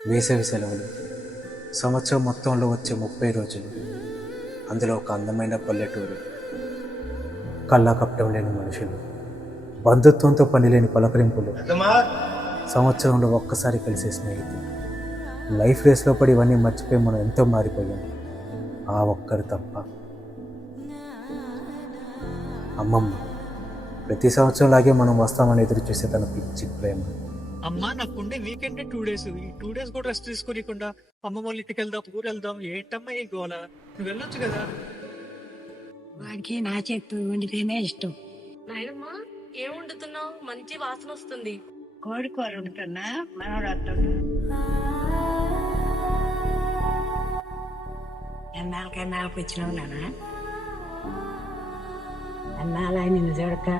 వేసవి సెలవులు సంవత్సరం మొత్తంలో వచ్చే 30 రోజులు, అందులో ఒక అందమైన పల్లెటూరు, కళ్ళా కప్పటం లేని మనుషులు, బంధుత్వంతో పనిలేని పలకరింపులు, సంవత్సరంలో ఒక్కసారి కలిసే స్నేహితులు. లైఫ్ రేస్లో పడి ఇవన్నీ మర్చిపోయి మనం ఎంతో మారిపోయాం. ఆ ఒక్కరు తప్ప. అమ్మమ్మ ప్రతి సంవత్సరంలాగే మనం వస్తామని ఎదురు చూసే తన పిచ్చి ప్రేమ. అమ్మా నాకుండే వీకెండ్ 2 days, ఈ 2 days కూడా రెస్ట్ తీసుకోకుండా అమ్మ వాళ్ళ ఇంటికి వెళ్దాం, ఊరు వెళ్దాం, ఏంటమ్మా ఈ గోల? నువ్వు వెళ్ళొచ్చు కదా. వాడికి నా చేతి వండితేనే ఇష్టం. నాయనమ్మా, ఏం వండుతున్నావు? మంచి వాసన వస్తుంది. కోడి కూర వండుతున్నా, మనోడు వస్తాడు. ఎన్నాళ్ళకి వచ్చినావు నాన్న, అన్నాళ్ళ నిన్ను చూడక.